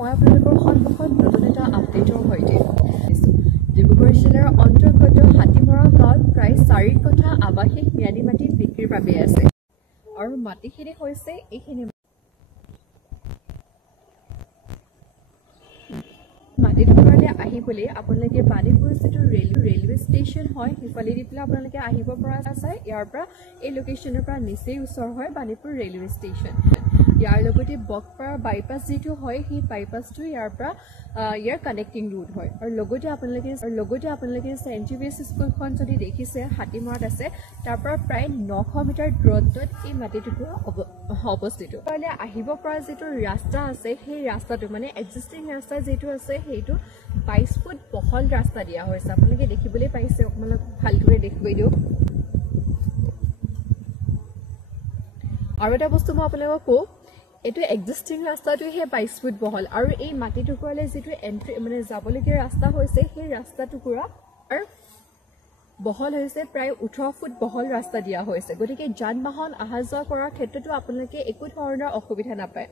মই আপোনালোকৰ সন্মুখত নতুন এটা আপডেটৰ সৈতে ডিব্ৰুগড় জিলাৰ অন্তৰ্গত হাতীমৰা গাঁৱত প্ৰায় 4 কঠা আৱাসিক ম্যাদী মাটি বিক্ৰীৰ বাবে আছে আৰু মাটিখিনি হৈছে এইখিনি মাটি টুকুৰালে আহিবলৈ আপোনালোকে বাণীপুৰ যিটো ৰেলৱে ষ্টেচন হয় সিফালে দি পেলাই আপোনালোকে আহিব পৰা আছে ইয়াৰ পৰা এই লোকেশ্যনৰ পৰা নিচেই ওচৰ হয় বাণীপুৰ ৰেলৱে ষ্টেচন ইয়াৰ লগতে বকপাৰা বাইপাছ যিটো হয় সেই বাইপাছটো ইয়াৰ পৰা ইয়াৰ কানেক্টিং ৰোড হয় আৰু লগতে আপোনালোকে চেণ্ট জেভিয়াৰ্ছ স্কুলখন যদি দেখিছে হাতীমৰাত আছে তাৰ পৰা প্ৰায় 900 মিটাৰ দূৰত্বত এই মাটিটুকুৰা অৱস্থিত আহিব পৰা যিটো ৰাস্তা আছে সেই ৰাস্তাটো মানে এক্সিষ্টিং ৰাস্তা যিটো আছে সেইটো 22 ফুট বহল ৰাস্তা দিয়া হৈছে আপোনালোকে দেখিবলৈ পাইছে অকমান ভালদৰে দেখুৱাই দিওঁ আৰু এটা বস্তু মই আপোনালোকক কওঁ এটো এক্সিষ্টিং ৰাস্তাটো হে 22 ফুট বহল আৰু এই মাটি টুকুৰালে যেটো এন্ট্ৰি মানে যাবলগীয়া ৰাস্তা হৈছে সেই ৰাস্তা টুকুৰা বহল হৈছে প্ৰায় 18 ফুট বহল ৰাস্তা দিয়া হৈছে গতিকে যান-বাহন আহা যোৱা কৰাৰ ক্ষেত্ৰতো আপোনালোকে একো ধৰণৰ অসুবিধা নাপায়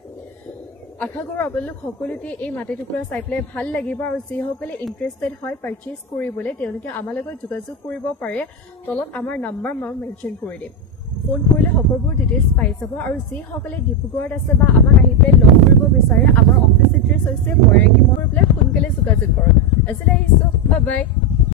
আশা কৰো আপোনালোক সকলোকে এই মাটি টুকুৰা চাই পেলাই ভাল লাগিব আৰু যিসকলে ইন্টাৰেষ্টেড হয় পাৰচেজ কৰিবলৈ তেওঁলোকে আমাৰ লগত যোগাযোগ কৰিব পাৰে তলত আমাৰ নম্বৰ মই মেনশ্যন কৰি দিম ফোন কৰিলে সকলোবোৰ ডিটেইলছ পাই যাব আৰু যিসকলে ডিব্ৰুগড়ত আছে বা আমাক আহি পেলাই লগ কৰিব বিচাৰে আমাৰ অফিচ এড্ৰেছ হৈছে বৈৰাগী মহৰ পেলাই সোনকালে যোগাযোগ কৰক আজিলৈ আহিছোঁ বাই বাই